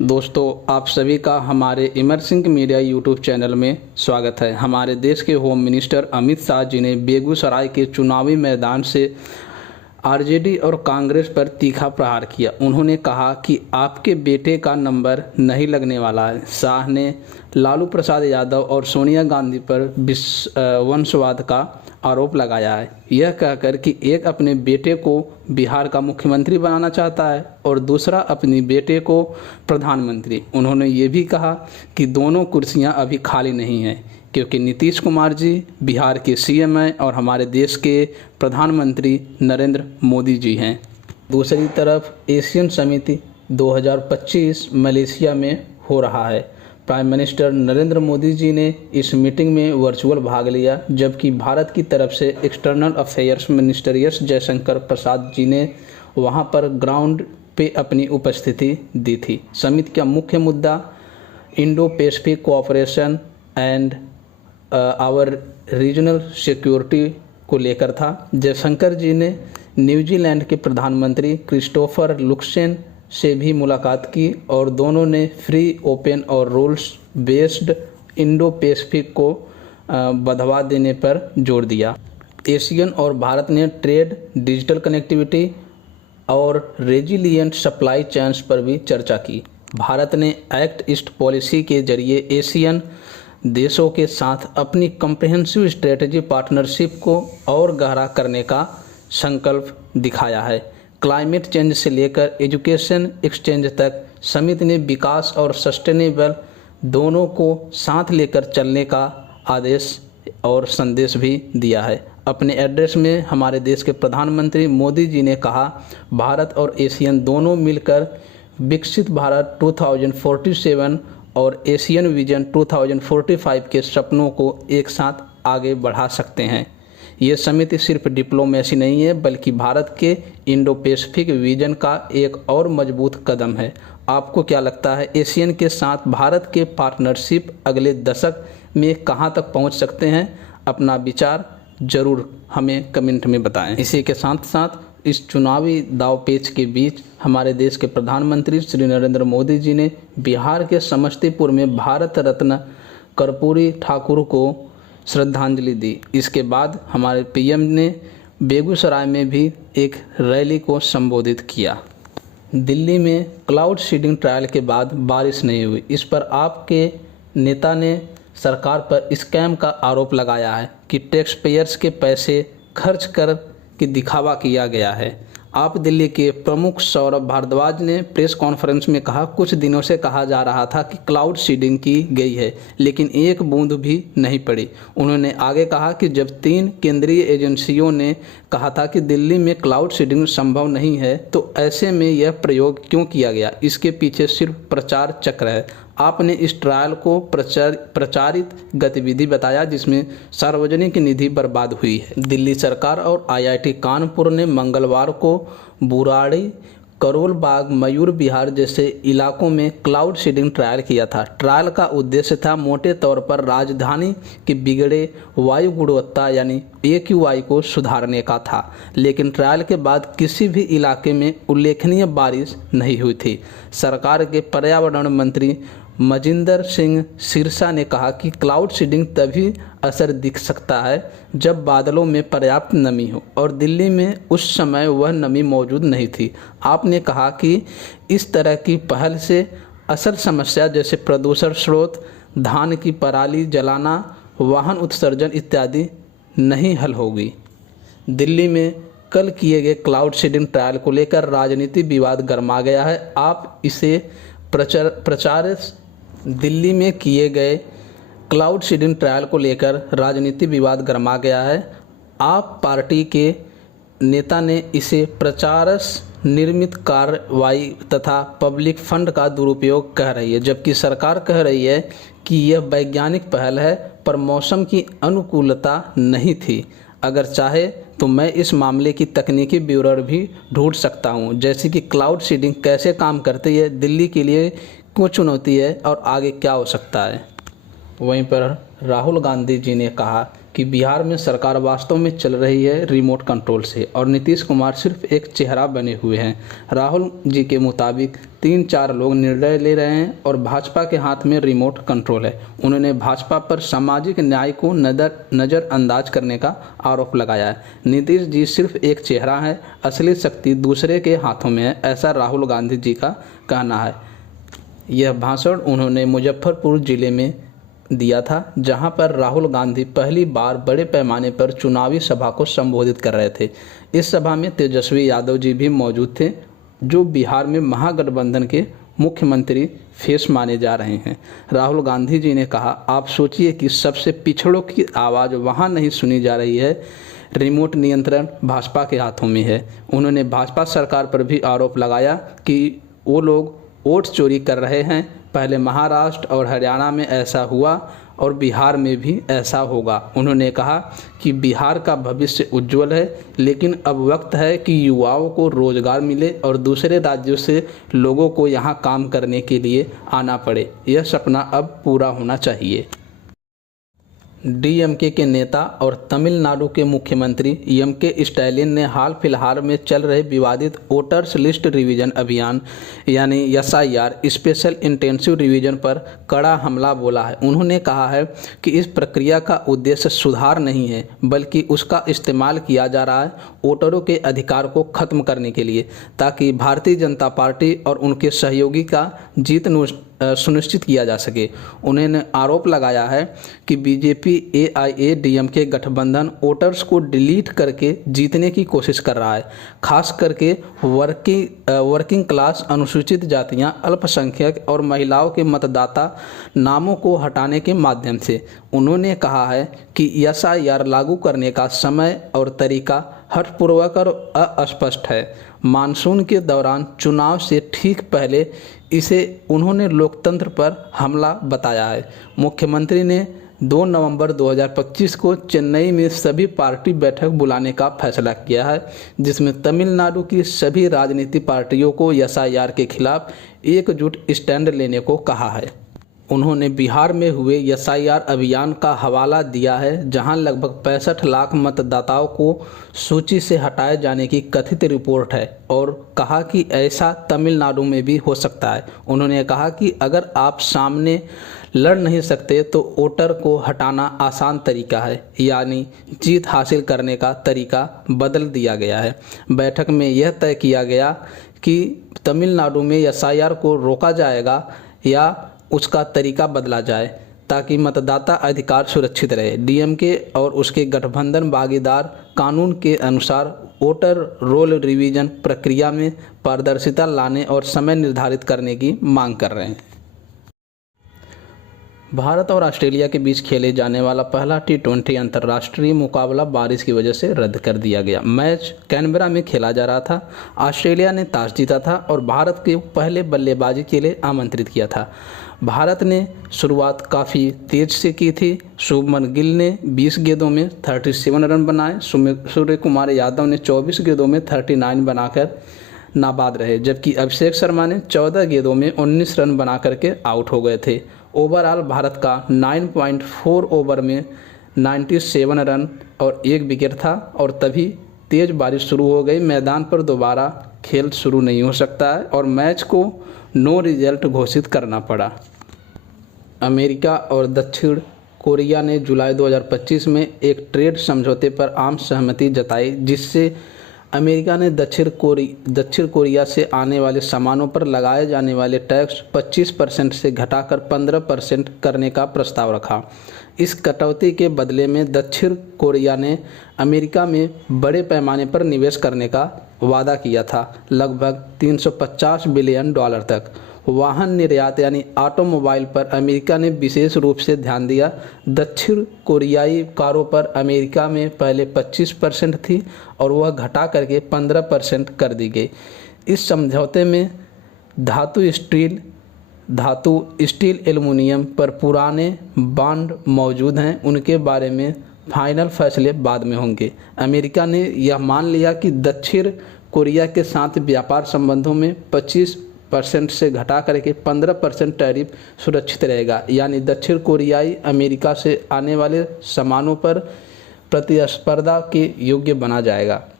दोस्तों, आप सभी का हमारे इमर्सिंग मीडिया यूट्यूब चैनल में स्वागत है। हमारे देश के होम मिनिस्टर अमित शाह जी ने बेगूसराय के चुनावी मैदान से आरजेडी और कांग्रेस पर तीखा प्रहार किया। उन्होंने कहा कि आपके बेटे का नंबर नहीं लगने वाला है। शाह ने लालू प्रसाद यादव और सोनिया गांधी पर वंशवाद का आरोप लगाया है, यह कहकर कि एक अपने बेटे को बिहार का मुख्यमंत्री बनाना चाहता है और दूसरा अपने बेटे को प्रधानमंत्री। उन्होंने ये भी कहा कि दोनों कुर्सियां अभी खाली नहीं हैं, क्योंकि नीतीश कुमार जी बिहार के सीएम हैं और हमारे देश के प्रधानमंत्री नरेंद्र मोदी जी हैं। दूसरी तरफ एशियन समिति 2025 मलेशिया में हो रहा है। प्राइम मिनिस्टर नरेंद्र मोदी जी ने इस मीटिंग में वर्चुअल भाग लिया, जबकि भारत की तरफ से external affairs minister S Jaishankar Prasad ji ने वहां पर ग्राउंड पे अपनी उपस्थिति दी थी। समिति का मुख्य मुद्दा Indo Pacific cooperation and our regional security को लेकर था। जयशंकर जी ने न्यूजीलैंड के प्रधानमंत्री क्रिस्टोफर लुक्सेन से भी मुलाकात की और दोनों ने फ्री, ओपन और रूल्स बेस्ड इंडो पैसिफिक को बढ़ावा देने पर जोर दिया। एशियन और भारत ने ट्रेड, डिजिटल कनेक्टिविटी और रेजिलिएंट सप्लाई चेन्स पर भी चर्चा की। भारत ने एक्ट ईस्ट पॉलिसी के जरिए एशियन देशों के साथ अपनी कम्प्रिहेंसिव स्ट्रेटजी पार्टनरशिप को और गहरा करने का संकल्प दिखाया है। क्लाइमेट चेंज से लेकर एजुकेशन एक्सचेंज तक समिति ने विकास और सस्टेनेबल दोनों को साथ लेकर चलने का आदेश और संदेश भी दिया है। अपने एड्रेस में हमारे देश के प्रधानमंत्री मोदी जी ने कहा, भारत और एशियन दोनों मिलकर विकसित भारत 2047 और एशियन विजन 2045 के सपनों को एक साथ आगे बढ़ा सकते हैं। ये समिति सिर्फ डिप्लोमेसी नहीं है, बल्कि भारत के इंडो पैसिफिक विजन का एक और मजबूत कदम है। आपको क्या लगता है, एशियन के साथ भारत के पार्टनरशिप अगले दशक में कहां तक पहुंच सकते हैं? अपना विचार जरूर हमें कमेंट में बताएं। इसी के साथ साथ इस चुनावी दावपेच के बीच हमारे देश के प्रधानमंत्री श्री नरेंद्र मोदी जी ने बिहार के समस्तीपुर में भारत रत्न कर्पूरी ठाकुर को श्रद्धांजलि दी। इसके बाद हमारे पीएम ने बेगूसराय में भी एक रैली को संबोधित किया। दिल्ली में क्लाउड सीडिंग ट्रायल के बाद बारिश नहीं हुई, इस पर आपके नेता ने सरकार पर स्कैम का आरोप लगाया है कि टैक्स पेयर्स के पैसे खर्च कर कि दिखावा किया गया है। आप दिल्ली के प्रमुख सौरभ भारद्वाज ने प्रेस कॉन्फ्रेंस में कहा, कुछ दिनों से कहा जा रहा था कि क्लाउड सीडिंग की गई है, लेकिन एक बूंद भी नहीं पड़ी। उन्होंने आगे कहा कि जब 3 केंद्रीय एजेंसियों ने कहा था कि दिल्ली में क्लाउड सीडिंग संभव नहीं है, तो ऐसे में यह प्रयोग क्यों किया गया? इसके पीछे सिर्फ प्रचार चक्र है। आपने इस ट्रायल को प्रचारित गतिविधि बताया, जिसमें सार्वजनिक निधि बर्बाद हुई है। दिल्ली सरकार और आईआईटी कानपुर ने मंगलवार को बुराड़ी, करोल बाग, मयूर विहार जैसे इलाकों में क्लाउड सीडिंग ट्रायल किया था। ट्रायल का उद्देश्य था मोटे तौर पर राजधानी की बिगड़े वायु गुणवत्ता यानी AQI को सुधारने का था, लेकिन ट्रायल के बाद किसी भी इलाके में उल्लेखनीय बारिश नहीं हुई थी। सरकार के पर्यावरण मंत्री मजिंदर सिंह सिरसा ने कहा कि क्लाउड सीडिंग तभी असर दिख सकता है जब बादलों में पर्याप्त नमी हो, और दिल्ली में उस समय वह नमी मौजूद नहीं थी। आपने कहा कि इस तरह की पहल से असल समस्या जैसे प्रदूषण स्रोत, धान की पराली जलाना, वाहन उत्सर्जन इत्यादि नहीं हल होगी। दिल्ली में कल किए गए क्लाउड सीडिंग ट्रायल को लेकर राजनीति विवाद गर्मा गया है। आप इसे दिल्ली में किए गए क्लाउड सीडिंग ट्रायल को लेकर राजनीति विवाद गर्मा गया है। आप पार्टी के नेता ने इसे प्रचारस निर्मित कार्रवाई तथा पब्लिक फंड का दुरुपयोग कह रही है, जबकि सरकार कह रही है कि यह वैज्ञानिक पहल है, पर मौसम की अनुकूलता नहीं थी। अगर चाहे तो मैं इस मामले की तकनीकी विवरण भी ढूंढ सकता हूं, जैसे कि क्लाउड सीडिंग कैसे काम करती है, दिल्ली के लिए क्यों चुनौती है और आगे क्या हो सकता है। वहीं पर राहुल गांधी जी ने कहा कि बिहार में सरकार वास्तव में चल रही है रिमोट कंट्रोल से और नीतीश कुमार सिर्फ एक चेहरा बने हुए हैं। राहुल जी के मुताबिक 3-4 लोग निर्णय ले रहे हैं और भाजपा के हाथ में रिमोट कंट्रोल है। उन्होंने भाजपा पर सामाजिक न्याय को नज़रअंदाज करने का आरोप लगाया है। नीतीश जी सिर्फ एक चेहरा है, असली शक्ति दूसरे के हाथों में है, ऐसा राहुल गांधी जी का कहना है। यह भाषण उन्होंने मुजफ्फरपुर जिले में दिया था, जहां पर राहुल गांधी पहली बार बड़े पैमाने पर चुनावी सभा को संबोधित कर रहे थे। इस सभा में तेजस्वी यादव जी भी मौजूद थे, जो बिहार में महागठबंधन के मुख्यमंत्री फेस माने जा रहे हैं। राहुल गांधी जी ने कहा, आप सोचिए कि सबसे पिछड़ों की आवाज़ वहां नहीं सुनी जा रही है, रिमोट नियंत्रण भाजपा के हाथों में है। उन्होंने भाजपा सरकार पर भी आरोप लगाया कि वो लोग वोट चोरी कर रहे हैं। पहले महाराष्ट्र और हरियाणा में ऐसा हुआ और बिहार में भी ऐसा होगा। उन्होंने कहा कि बिहार का भविष्य उज्जवल है, लेकिन अब वक्त है कि युवाओं को रोजगार मिले और दूसरे राज्यों से लोगों को यहां काम करने के लिए आना पड़े। यह सपना अब पूरा होना चाहिए। डीएमके के नेता और तमिलनाडु के मुख्यमंत्री एम.के. स्टालिन ने हाल फिलहाल में चल रहे विवादित वोटर्स लिस्ट रिवीजन अभियान यानी एसआईआर स्पेशल इंटेंसिव रिवीजन पर कड़ा हमला बोला है। उन्होंने कहा है कि इस प्रक्रिया का उद्देश्य सुधार नहीं है, बल्कि उसका इस्तेमाल किया जा रहा है वोटरों के अधिकार को खत्म करने के लिए, ताकि भारतीय जनता पार्टी और उनके सहयोगी का जीत सुनिश्चित किया जा सके। उन्होंने आरोप लगाया है कि बीजेपी एआईएडीएमके गठबंधन वोटर्स को डिलीट करके जीतने की कोशिश कर रहा है, खास करके वर्किंग क्लास, अनुसूचित जातियां, अल्पसंख्यक और महिलाओं के मतदाता नामों को हटाने के माध्यम से। उन्होंने कहा है कि एसआईआर लागू करने का समय और तरीका हठपूर्वक और अस्पष्ट है। मानसून के दौरान चुनाव से ठीक पहले इसे उन्होंने लोकतंत्र पर हमला बताया है। मुख्यमंत्री ने 2 नवंबर 2025 को चेन्नई में सभी पार्टी बैठक बुलाने का फैसला किया है, जिसमें तमिलनाडु की सभी राजनीतिक पार्टियों को एसआईआर के खिलाफ एकजुट स्टैंड लेने को कहा है। उन्होंने बिहार में हुए एसआईआर अभियान का हवाला दिया है, जहां लगभग 65 लाख मतदाताओं को सूची से हटाए जाने की कथित रिपोर्ट है, और कहा कि ऐसा तमिलनाडु में भी हो सकता है। उन्होंने कहा कि अगर आप सामने लड़ नहीं सकते तो वोटर को हटाना आसान तरीका है, यानी जीत हासिल करने का तरीका बदल दिया गया है। बैठक में यह तय किया गया कि तमिलनाडु में एसआईआर को रोका जाएगा या उसका तरीका बदला जाए, ताकि मतदाता अधिकार सुरक्षित रहे। डीएमके और उसके गठबंधन भागीदार कानून के अनुसार वोटर रोल रिवीजन प्रक्रिया में पारदर्शिता लाने और समय निर्धारित करने की मांग कर रहे हैं। भारत और ऑस्ट्रेलिया के बीच खेले जाने वाला पहला T20 अंतर्राष्ट्रीय मुकाबला बारिश की वजह से रद्द कर दिया गया। मैच कैनबरा में खेला जा रहा था। ऑस्ट्रेलिया ने टॉस जीता था और भारत को पहले बल्लेबाजी के लिए आमंत्रित किया था। भारत ने शुरुआत काफ़ी तेज से की थी। शुभमन गिल ने 20 गेंदों में 37 रन बनाए। सूर्य कुमार यादव ने 24 गेंदों में 39 बनाकर नाबाद रहे, जबकि अभिषेक शर्मा ने 14 गेंदों में 19 रन बना करके आउट हो गए थे। ओवरऑल भारत का 9.4 ओवर में 97 रन और 1 विकेट था, और तभी तेज बारिश शुरू हो गई। मैदान पर दोबारा खेल शुरू नहीं हो सकता है और मैच को नो रिजल्ट घोषित करना पड़ा। अमेरिका और दक्षिण कोरिया ने जुलाई 2025 में एक ट्रेड समझौते पर आम सहमति जताई, जिससे अमेरिका ने दक्षिण कोरिया से आने वाले सामानों पर लगाए जाने वाले टैक्स 25% से घटाकर 15% करने का प्रस्ताव रखा। इस कटौती के बदले में दक्षिण कोरिया ने अमेरिका में बड़े पैमाने पर निवेश करने का वादा किया था, लगभग $350 बिलियन तक। वाहन निर्यात यानी ऑटोमोबाइल पर अमेरिका ने विशेष रूप से ध्यान दिया। दक्षिण कोरियाई कारों पर अमेरिका में पहले 25% थी और वह घटा करके 15% कर दी गई। इस समझौते में धातु स्टील एल्युमिनियम पर पुराने बॉन्ड मौजूद हैं, उनके बारे में फाइनल फैसले बाद में होंगे। अमेरिका ने यह मान लिया कि दक्षिण कोरिया के साथ व्यापार संबंधों में 25% से घटा करके 15% टैरिफ सुरक्षित रहेगा, यानी दक्षिण कोरियाई अमेरिका से आने वाले सामानों पर प्रतिस्पर्धा के योग्य बना जाएगा।